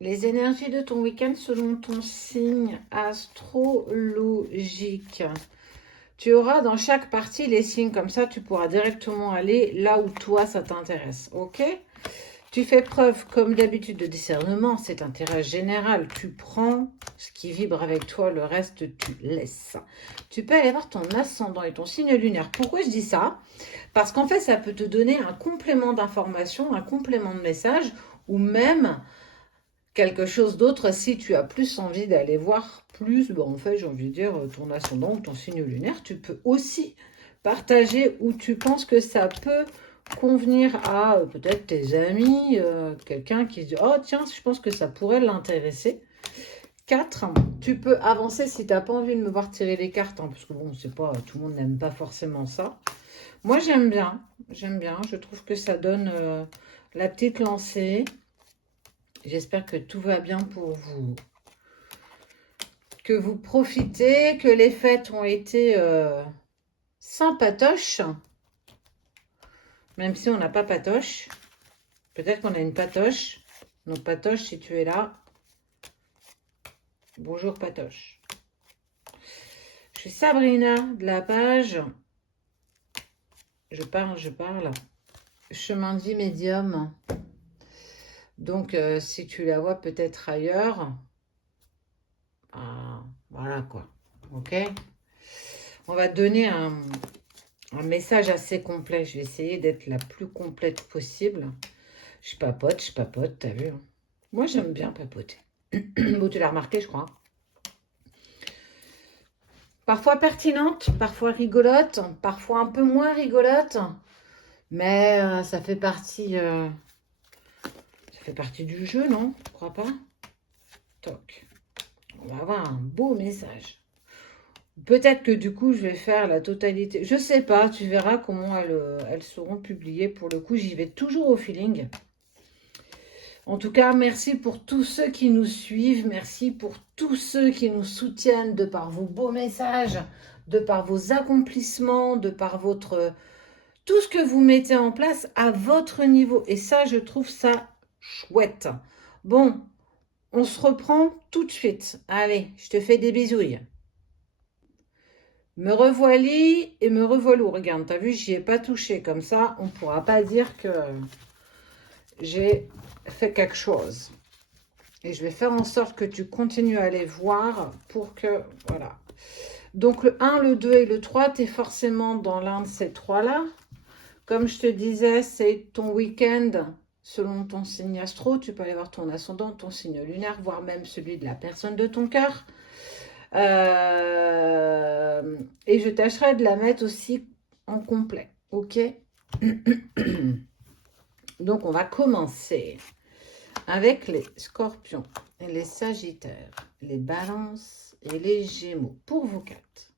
Les énergies de ton week-end selon ton signe astrologique. Tu auras dans chaque partie les signes, comme ça tu pourras directement aller là où toi ça t'intéresse, ok? Tu fais preuve, comme d'habitude, de discernement, c'est l'intérêt général. Tu prends ce qui vibre avec toi, le reste tu laisses. Tu peux aller voir ton ascendant et ton signe lunaire. Pourquoi je dis ça? Parce qu'en fait, ça peut te donner un complément d'information, un complément de message, ou même quelque chose d'autre si tu as plus envie d'aller voir plus, en fait, j'ai envie de dire, ton ascendant ou ton signe lunaire. Tu peux aussi partager où tu penses que ça peut convenir à peut-être tes amis, quelqu'un qui se dit « Oh tiens, je pense que ça pourrait l'intéresser ». 4, tu peux avancer si tu n'as pas envie de me voir tirer les cartes, parce que bon, c'est pas, tout le monde n'aime pas forcément ça. Moi, j'aime bien, je trouve que ça donne la petite lancée. J'espère que tout va bien pour vous, que vous profitez, que les fêtes ont été sympatoches, même si on n'a pas patoche. Peut-être qu'on a une patoche. Donc patoche, si tu es là, bonjour patoche. Je suis Sabrina de la page. Je parle. Chemin de vie médium. Donc, si tu la vois peut-être ailleurs, voilà quoi. Ok? On va te donner un message assez complet. Je vais essayer d'être la plus complète possible. Je papote, t'as vu, hein. Moi, j'aime bien papoter. Bon, tu l'as remarqué, je crois. Parfois pertinente, parfois rigolote, parfois un peu moins rigolote. Mais ça fait partie du jeu, non? Tu crois pas? Toc. On va avoir un beau message. Peut-être que du coup, je vais faire la totalité. Je sais pas, tu verras comment elles seront publiées. Pour le coup, j'y vais toujours au feeling. En tout cas, merci pour tous ceux qui nous suivent. Merci pour tous ceux qui nous soutiennent de par vos beaux messages, de par vos accomplissements, de par votre... tout ce que vous mettez en place à votre niveau. Et ça, je trouve ça chouette. Bon, on se reprend tout de suite. Allez, je te fais des bisouilles. Me revoilie et me revoilou. Regarde, t'as vu, j'y ai pas touché. Comme ça, on ne pourra pas dire que j'ai fait quelque chose. Et je vais faire en sorte que tu continues à aller voir pour que... Voilà. Donc, le 1, le 2 et le 3, tu es forcément dans l'un de ces trois-là. Comme je te disais, c'est ton week-end selon ton signe astro. Tu peux aller voir ton ascendant, ton signe lunaire, voire même celui de la personne de ton cœur. Et je tâcherai de la mettre aussi en complet. Ok? Donc, on va commencer avec les scorpions, les sagittaires, les balances et les gémeaux. Pour vous quatre.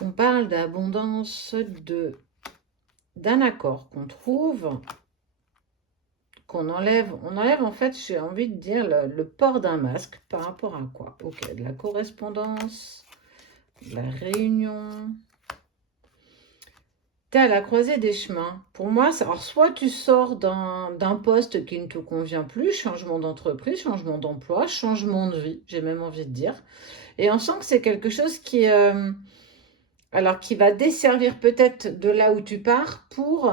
On parle d'abondance d'un accord qu'on trouve, qu'on enlève. On enlève en fait, j'ai envie de dire, le port d'un masque par rapport à quoi? Ok, de la correspondance, de la réunion. Tu es à la croisée des chemins. Pour moi, alors soit tu sors d'un poste qui ne te convient plus, changement d'entreprise, changement d'emploi, changement de vie, j'ai même envie de dire. Et on sent que c'est quelque chose qui... alors, qui va desservir peut-être de là où tu pars pour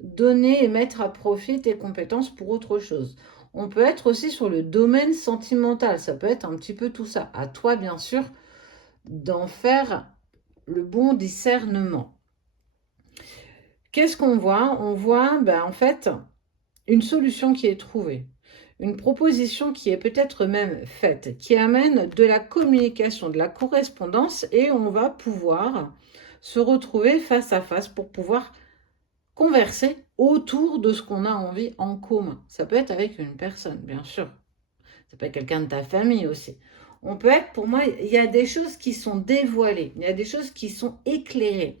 donner et mettre à profit tes compétences pour autre chose. On peut être aussi sur le domaine sentimental. Ça peut être un petit peu tout ça. À toi, bien sûr, d'en faire le bon discernement. Qu'est-ce qu'on voit? On voit, en fait, une solution qui est trouvée. Une proposition qui est peut-être même faite, qui amène de la communication, de la correspondance, et on va pouvoir se retrouver face à face pour pouvoir converser autour de ce qu'on a envie en commun. Ça peut être avec une personne, bien sûr. Ça peut être quelqu'un de ta famille aussi. On peut être, pour moi, il y a des choses qui sont dévoilées, il y a des choses qui sont éclairées.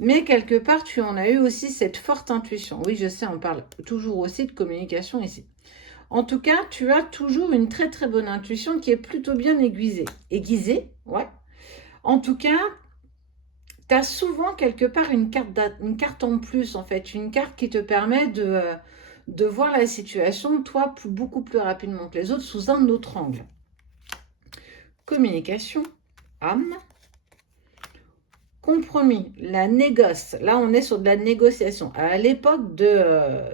Mais quelque part, tu en as eu aussi cette forte intuition. Oui, je sais, on parle toujours aussi de communication ici. En tout cas, tu as toujours une très très bonne intuition qui est plutôt bien aiguisée. Aiguisée, ouais. En tout cas, tu as souvent quelque part une carte en plus, en fait. Une carte qui te permet de voir la situation, toi, beaucoup plus rapidement que les autres, sous un autre angle. Communication, âme. Compromis, la négoce. Là, on est sur de la négociation. À l'époque de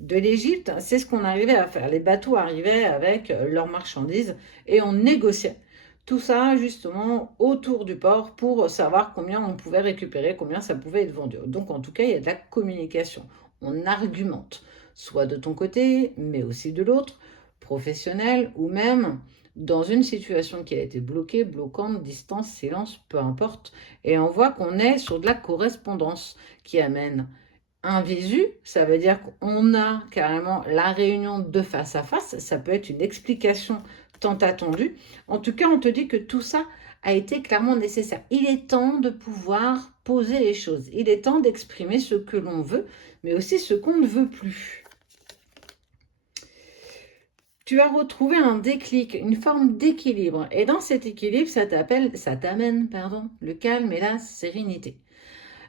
l'Égypte, c'est ce qu'on arrivait à faire. Les bateaux arrivaient avec leurs marchandises et on négociait. Tout ça, justement, autour du port pour savoir combien on pouvait récupérer, combien ça pouvait être vendu. Donc, en tout cas, il y a de la communication. On argumente, soit de ton côté, mais aussi de l'autre, professionnel ou même dans une situation qui a été bloquée, bloquante, distance, silence, peu importe. Et on voit qu'on est sur de la correspondance qui amène un visu. Ça veut dire qu'on a carrément la réunion de face à face. Ça peut être une explication tant attendue. En tout cas, on te dit que tout ça a été clairement nécessaire. Il est temps de pouvoir poser les choses. Il est temps d'exprimer ce que l'on veut, mais aussi ce qu'on ne veut plus. Tu as retrouvé un déclic, une forme d'équilibre. Et dans cet équilibre, ça t'amène, le calme et la sérénité.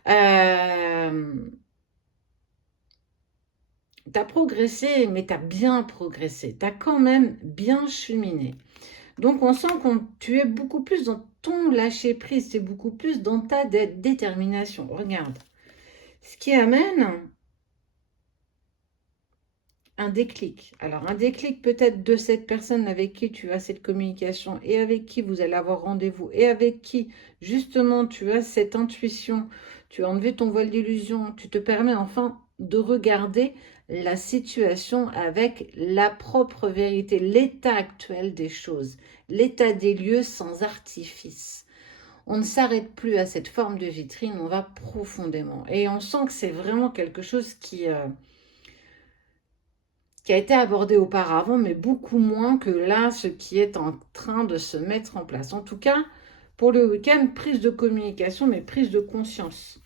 Tu as progressé, mais tu as bien progressé. Tu as quand même bien cheminé. Donc, on sent que tu es beaucoup plus dans ton lâcher-prise. Tu es beaucoup plus dans ta détermination. Regarde. Ce qui amène un déclic. Alors, un déclic peut-être de cette personne avec qui tu as cette communication et avec qui vous allez avoir rendez-vous et avec qui, justement, tu as cette intuition, tu as enlevé ton voile d'illusion, tu te permets enfin de regarder la situation avec la propre vérité, l'état actuel des choses, l'état des lieux sans artifice. On ne s'arrête plus à cette forme de vitrine, on va profondément. Et on sent que c'est vraiment quelque chose qui a été abordé auparavant, mais beaucoup moins que là, ce qui est en train de se mettre en place. En tout cas, pour le week-end, prise de communication, mais prise de conscience.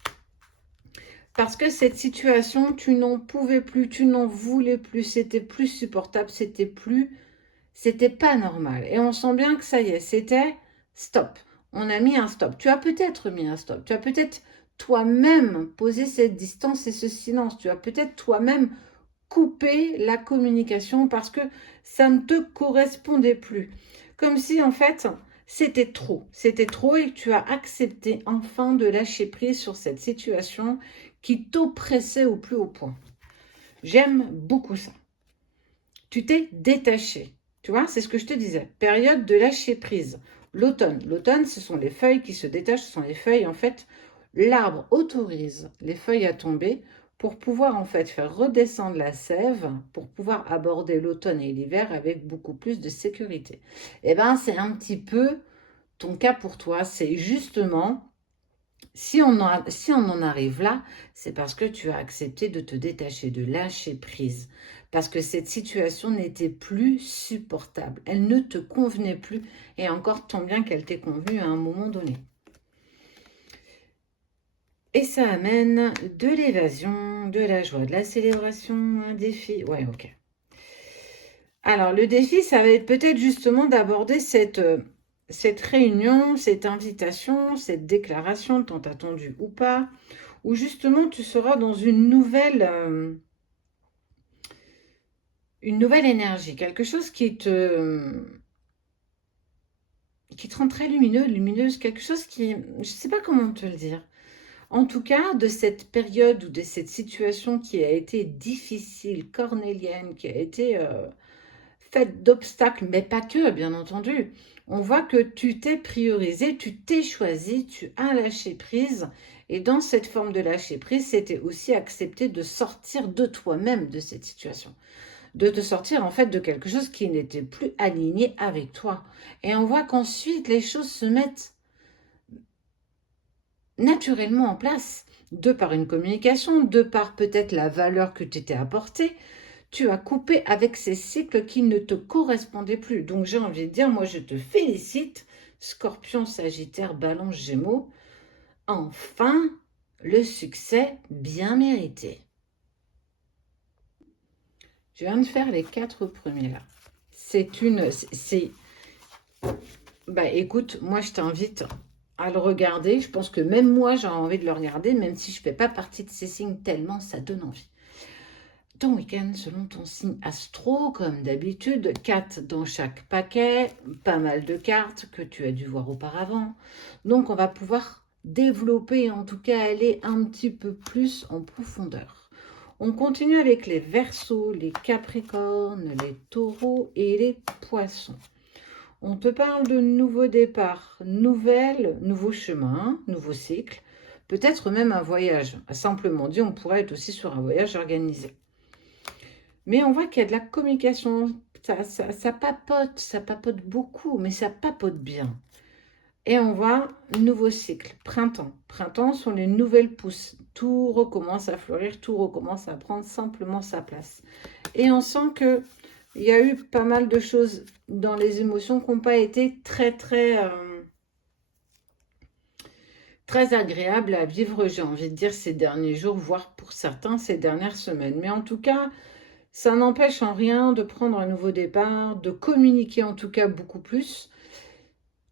Parce que cette situation, tu n'en pouvais plus, tu n'en voulais plus, c'était plus supportable, c'était pas normal. Et on sent bien que ça y est, c'était stop. On a mis un stop. Tu as peut-être mis un stop. Tu as peut-être toi-même posé cette distance et ce silence. Tu as peut-être toi-même couper la communication parce que ça ne te correspondait plus. Comme si en fait c'était trop et que tu as accepté enfin de lâcher prise sur cette situation qui t'oppressait au plus haut point. J'aime beaucoup ça. Tu t'es détaché. Tu vois, c'est ce que je te disais. Période de lâcher prise. L'automne. L'automne, ce sont les feuilles qui se détachent. Ce sont les feuilles, en fait. L'arbre autorise les feuilles à tomber pour pouvoir, en fait, faire redescendre la sève, pour pouvoir aborder l'automne et l'hiver avec beaucoup plus de sécurité. Eh bien, c'est un petit peu ton cas pour toi. C'est justement... Si on en arrive là, c'est parce que tu as accepté de te détacher, de lâcher prise. Parce que cette situation n'était plus supportable. Elle ne te convenait plus. Et encore tant bien qu'elle t'ait convenu à un moment donné. Et ça amène de l'évasion, de la joie, de la célébration, un défi. Ouais, ok. Alors, le défi, ça va être peut-être justement d'aborder cette réunion, cette invitation, cette déclaration, tant attendue ou pas, où justement tu seras dans une nouvelle énergie, quelque chose qui te rend très lumineuse, quelque chose qui, je ne sais pas comment te le dire. En tout cas, de cette période ou de cette situation qui a été difficile, cornélienne, qui a été faite d'obstacles, mais pas que, bien entendu. On voit que tu t'es priorisé, tu t'es choisi, tu as lâché prise. Et dans cette forme de lâcher prise, c'était aussi accepter de sortir de toi-même de cette situation. De te sortir en fait de quelque chose qui n'était plus aligné avec toi. Et on voit qu'ensuite, les choses se mettent naturellement en place, de par une communication, de par peut-être la valeur que tu t'es apportée. Tu as coupé avec ces cycles qui ne te correspondaient plus. Donc j'ai envie de dire, moi je te félicite, Scorpion, Sagittaire, Balance, Gémeaux. Enfin, le succès bien mérité. Je viens de faire les 4 premiers là. Bah écoute, moi je t'invite à le regarder. Je pense que même moi j'ai envie de le regarder, même si je ne fais pas partie de ces signes tellement ça donne envie. ton week-end selon ton signe astro, comme d'habitude, 4 dans chaque paquet, pas mal de cartes que tu as dû voir auparavant. Donc on va pouvoir développer, en tout cas aller un petit peu plus en profondeur. On continue avec les Verseaux, les Capricornes, les Taureaux et les Poissons. On te parle de nouveaux départs, nouveaux chemins, nouveaux cycles, peut-être même un voyage. Simplement dit, on pourrait être aussi sur un voyage organisé. Mais on voit qu'il y a de la communication, ça papote beaucoup, mais ça papote bien. Et on voit nouveau cycle, printemps. Printemps sont les nouvelles pousses. Tout recommence à fleurir, tout recommence à prendre simplement sa place. Et on sent que il y a eu pas mal de choses dans les émotions qui n'ont pas été très agréables à vivre, j'ai envie de dire, ces derniers jours, voire pour certains, ces dernières semaines. Mais en tout cas, ça n'empêche en rien de prendre un nouveau départ, de communiquer en tout cas beaucoup plus.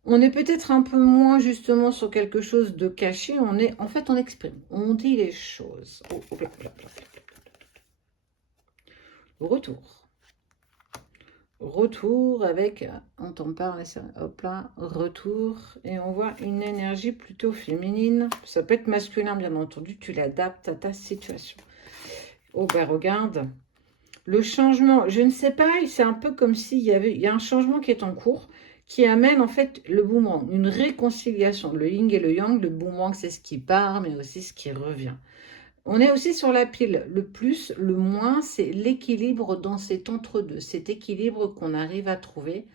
On est peut-être un peu moins justement sur quelque chose de caché, en fait on exprime, on dit les choses. Retour avec, on t'en parle, hop là, retour, et on voit une énergie plutôt féminine. Ça peut être masculin, bien entendu, tu l'adaptes à ta situation. Oh ben regarde, le changement, je ne sais pas, c'est un peu comme s'il y a un changement qui est en cours, qui amène en fait le boomerang, une réconciliation. Le yin et le yang, le boomerang c'est ce qui part, mais aussi ce qui revient. On est aussi sur la pile. Le plus, le moins, c'est l'équilibre dans cet entre-deux. Cet équilibre qu'on arrive à trouver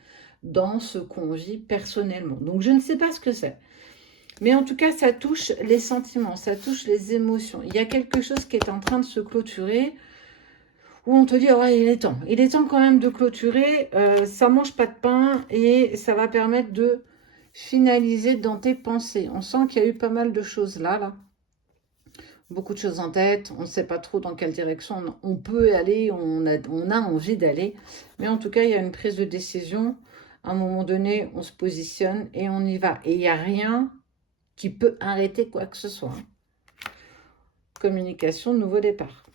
dans ce qu'on vit personnellement. Donc, je ne sais pas ce que c'est. Mais en tout cas, ça touche les sentiments, ça touche les émotions. Il y a quelque chose qui est en train de se clôturer où on te dit, ouais, il est temps quand même de clôturer. Ça mange pas de pain et ça va permettre de finaliser dans tes pensées. On sent qu'il y a eu pas mal de choses là. Beaucoup de choses en tête, on ne sait pas trop dans quelle direction on peut aller, on a envie d'aller. Mais en tout cas, il y a une prise de décision. À un moment donné, on se positionne et on y va. Et il n'y a rien qui peut arrêter quoi que ce soit. Communication, nouveau départ.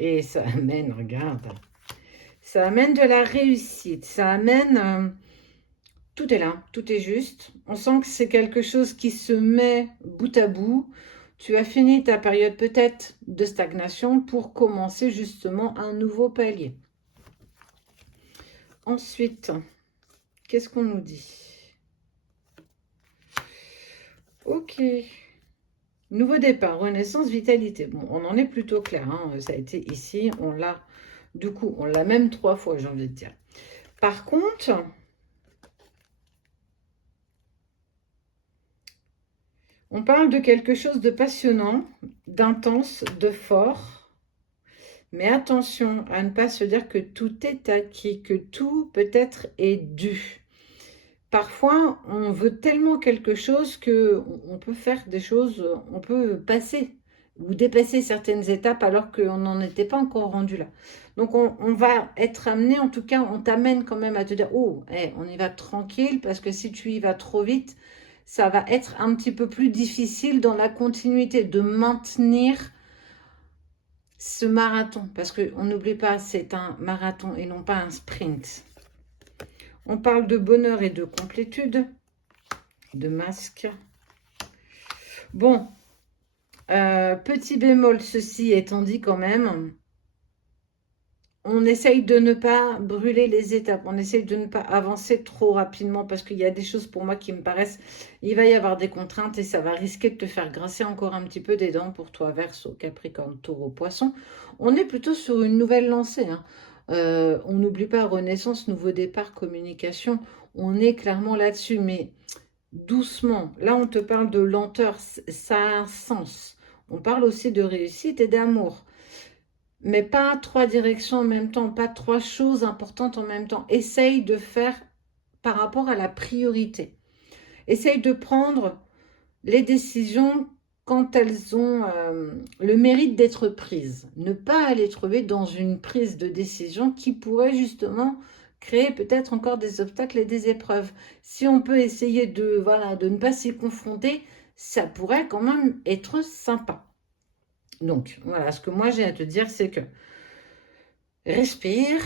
Et ça amène, regarde, ça amène de la réussite. Ça amène... tout est là, tout est juste. On sent que c'est quelque chose qui se met bout à bout. Tu as fini ta période peut-être de stagnation pour commencer justement un nouveau palier. Ensuite, qu'est-ce qu'on nous dit? Ok. Nouveau départ, renaissance, vitalité. Bon, on en est plutôt clair. Hein. Ça a été ici, on l'a. Du coup, on l'a même 3 fois, j'ai envie de dire. Par contre... on parle de quelque chose de passionnant, d'intense, de fort. Mais attention à ne pas se dire que tout est acquis, que tout peut-être est dû. Parfois, on veut tellement quelque chose qu'on peut faire des choses, on peut passer ou dépasser certaines étapes alors qu'on n'en était pas encore rendu là. Donc, on va être amené, en tout cas, on t'amène quand même à te dire, oh, on y va tranquille parce que si tu y vas trop vite, ça va être un petit peu plus difficile dans la continuité de maintenir ce marathon. Parce qu'on n'oublie pas, c'est un marathon et non pas un sprint. On parle de bonheur et de complétude, de masque. Bon, petit bémol, ceci étant dit quand même, on essaye de ne pas brûler les étapes, on essaye de ne pas avancer trop rapidement parce qu'il y a des choses pour moi qui me paraissent, il va y avoir des contraintes et ça va risquer de te faire grincer encore un petit peu des dents pour toi, Verseau, Capricorne, Taureau, Poisson. On est plutôt sur une nouvelle lancée. Hein. On n'oublie pas renaissance, nouveau départ, communication. On est clairement là-dessus, mais doucement. Là, on te parle de lenteur, ça a un sens. On parle aussi de réussite et d'amour. Mais pas 3 directions en même temps, pas 3 choses importantes en même temps. Essaye de faire par rapport à la priorité. Essaye de prendre les décisions quand elles ont le mérite d'être prises. Ne pas aller trouver dans une prise de décision qui pourrait justement créer peut-être encore des obstacles et des épreuves. Si on peut essayer de ne pas s'y confronter, ça pourrait quand même être sympa. Donc, voilà, ce que moi j'ai à te dire, c'est que respire,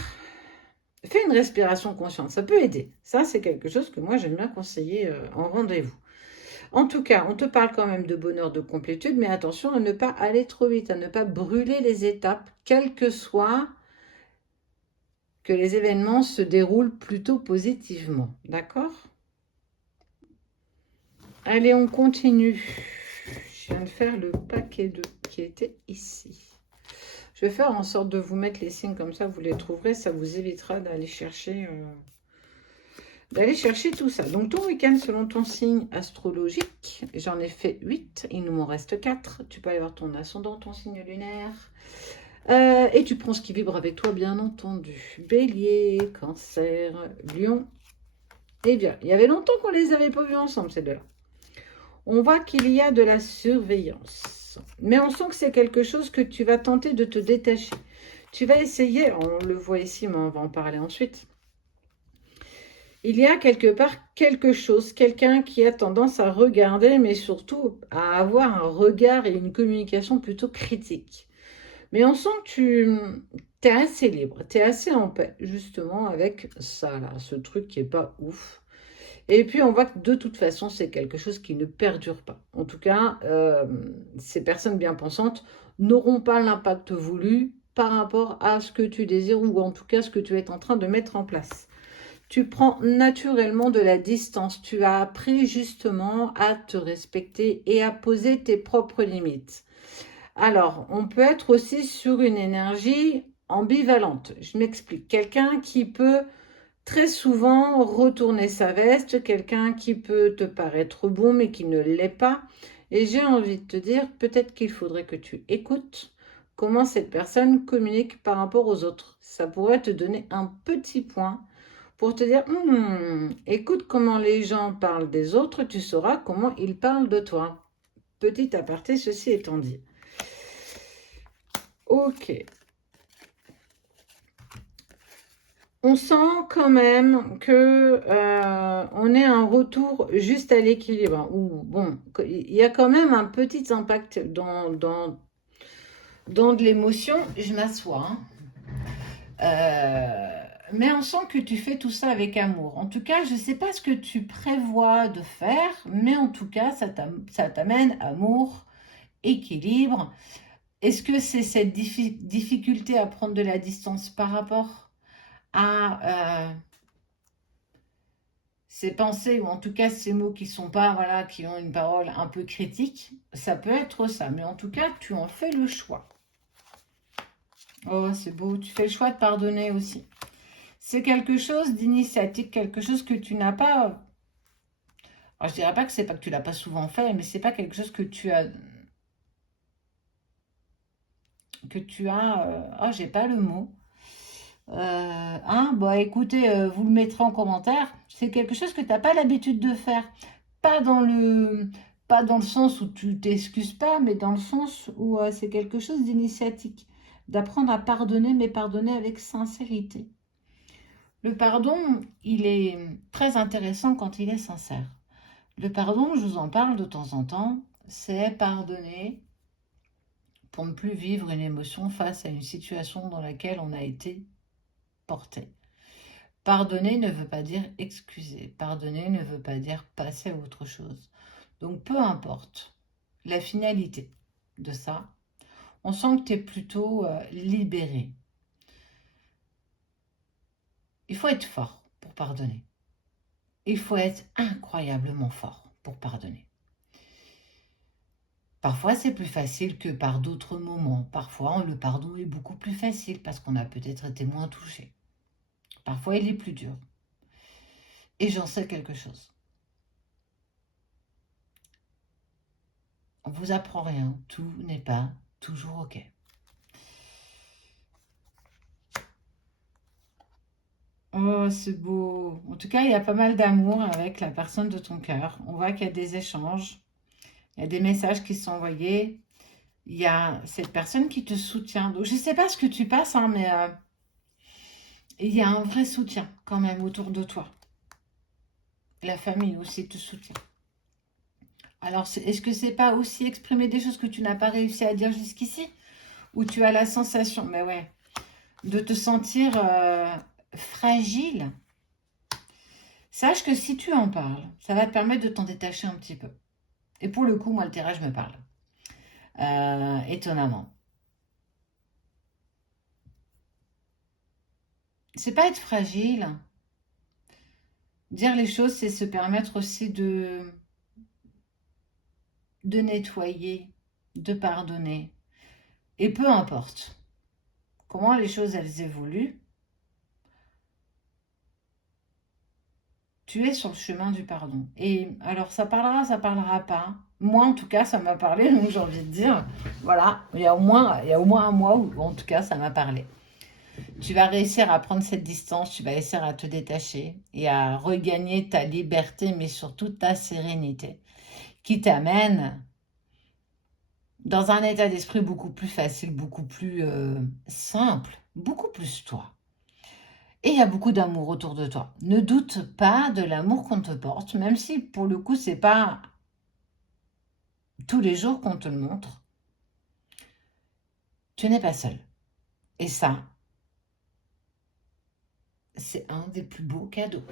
fais une respiration consciente, ça peut aider. Ça, c'est quelque chose que moi j'aime bien conseiller en rendez-vous. En tout cas, on te parle quand même de bonheur, de complétude, mais attention à ne pas aller trop vite, à ne pas brûler les étapes, quel que soit que les événements se déroulent plutôt positivement. D'accord? Allez, on continue. Je viens de faire le paquet 2 qui était ici. Je vais faire en sorte de vous mettre les signes comme ça, vous les trouverez, ça vous évitera d'aller chercher tout ça. Donc ton week-end selon ton signe astrologique, j'en ai fait 8, il nous m'en reste 4. Tu peux aller voir ton ascendant, ton signe lunaire. Et tu prends ce qui vibre avec toi, bien entendu. Bélier, Cancer, Lion. Eh bien, il y avait longtemps qu'on ne les avait pas vus ensemble, ces deux-là. On voit qu'il y a de la surveillance. Mais on sent que c'est quelque chose que tu vas tenter de te détacher. Tu vas essayer, on le voit ici, mais on va en parler ensuite. Il y a quelque part quelque chose, quelqu'un qui a tendance à regarder, mais surtout à avoir un regard et une communication plutôt critique. Mais on sent que tu es assez libre, tu es assez en paix, justement, avec ça, là, ce truc qui n'est pas ouf. Et puis, on voit que de toute façon, c'est quelque chose qui ne perdure pas. En tout cas, ces personnes bien pensantes n'auront pas l'impact voulu par rapport à ce que tu désires ou en tout cas ce que tu es en train de mettre en place. Tu prends naturellement de la distance. Tu as appris justement à te respecter et à poser tes propres limites. Alors, on peut être aussi sur une énergie ambivalente. Je m'explique. Quelqu'un qui peut très souvent retourner sa veste, quelqu'un qui peut te paraître bon mais qui ne l'est pas. Et j'ai envie de te dire, peut-être qu'il faudrait que tu écoutes comment cette personne communique par rapport aux autres. Ça pourrait te donner un petit point pour te dire, écoute comment les gens parlent des autres, tu sauras comment ils parlent de toi. Petit aparté, ceci étant dit. Ok. On sent quand même que on est un retour juste à l'équilibre. Ou bon, il y a quand même un petit impact dans de l'émotion. Je m'assois. Hein. Mais on sent que tu fais tout ça avec amour. En tout cas, je ne sais pas ce que tu prévois de faire, mais en tout cas, ça t'amène amour, équilibre. Est-ce que c'est cette difficulté à prendre de la distance par rapport à ces pensées, ou en tout cas ces mots qui sont pas, voilà, qui ont une parole un peu critique? Ça peut être ça, mais en tout cas, tu en fais le choix. Oh, c'est beau, tu fais le choix de pardonner aussi. C'est quelque chose d'initiatique, quelque chose que tu n'as pas... Alors, je dirais pas que c'est pas que tu l'as pas souvent fait, mais c'est pas quelque chose que tu as... Oh, j'ai pas le mot. Écoutez, vous le mettrez en commentaire. C'est quelque chose que tu n'as pas l'habitude de faire. Pas dans le, pas dans le sens où tu t'excuses pas, mais dans le sens où c'est quelque chose d'initiatique. D'apprendre à pardonner, mais pardonner avec sincérité. Le pardon, il est très intéressant quand il est sincère. Le pardon, je vous en parle de temps en temps, c'est pardonner pour ne plus vivre une émotion face à une situation dans laquelle on a été porté. Pardonner ne veut pas dire excuser. Pardonner ne veut pas dire passer à autre chose. Donc peu importe la finalité de ça, on sent que tu es plutôt libéré. Il faut être fort pour pardonner. Il faut être incroyablement fort pour pardonner. Parfois, c'est plus facile que par d'autres moments. Parfois, le pardon est beaucoup plus facile parce qu'on a peut-être été moins touché. Parfois, il est plus dur. Et j'en sais quelque chose. On ne vous apprend rien. Tout n'est pas toujours OK. Oh, c'est beau. En tout cas, il y a pas mal d'amour avec la personne de ton cœur. On voit qu'il y a des échanges. Il y a des messages qui sont envoyés. Il y a cette personne qui te soutient. Donc, je ne sais pas ce que tu passes, hein, mais il y a un vrai soutien quand même autour de toi. La famille aussi te soutient. Alors, est-ce que c'est pas aussi exprimer des choses que tu n'as pas réussi à dire jusqu'ici? Ou tu as la sensation, mais ouais, de te sentir fragile? Sache que si tu en parles, ça va te permettre de t'en détacher un petit peu. Et pour le coup, moi, le tirage me parle. Étonnamment. C'est pas être fragile. Dire les choses, c'est se permettre aussi de nettoyer, de pardonner. Et peu importe comment les choses, elles évoluent, tu es sur le chemin du pardon. Et alors, ça parlera pas. Moi, en tout cas, ça m'a parlé, donc j'ai envie de dire, voilà, il y a au moins un mois où, en tout cas, ça m'a parlé. Tu vas réussir à prendre cette distance, tu vas réussir à te détacher et à regagner ta liberté, mais surtout ta sérénité, qui t'amène dans un état d'esprit beaucoup plus facile, beaucoup plus simple, beaucoup plus toi. Et il y a beaucoup d'amour autour de toi. Ne doute pas de l'amour qu'on te porte, même si pour le coup, c'est pas tous les jours qu'on te le montre. Tu n'es pas seul. Et ça, c'est un des plus beaux cadeaux.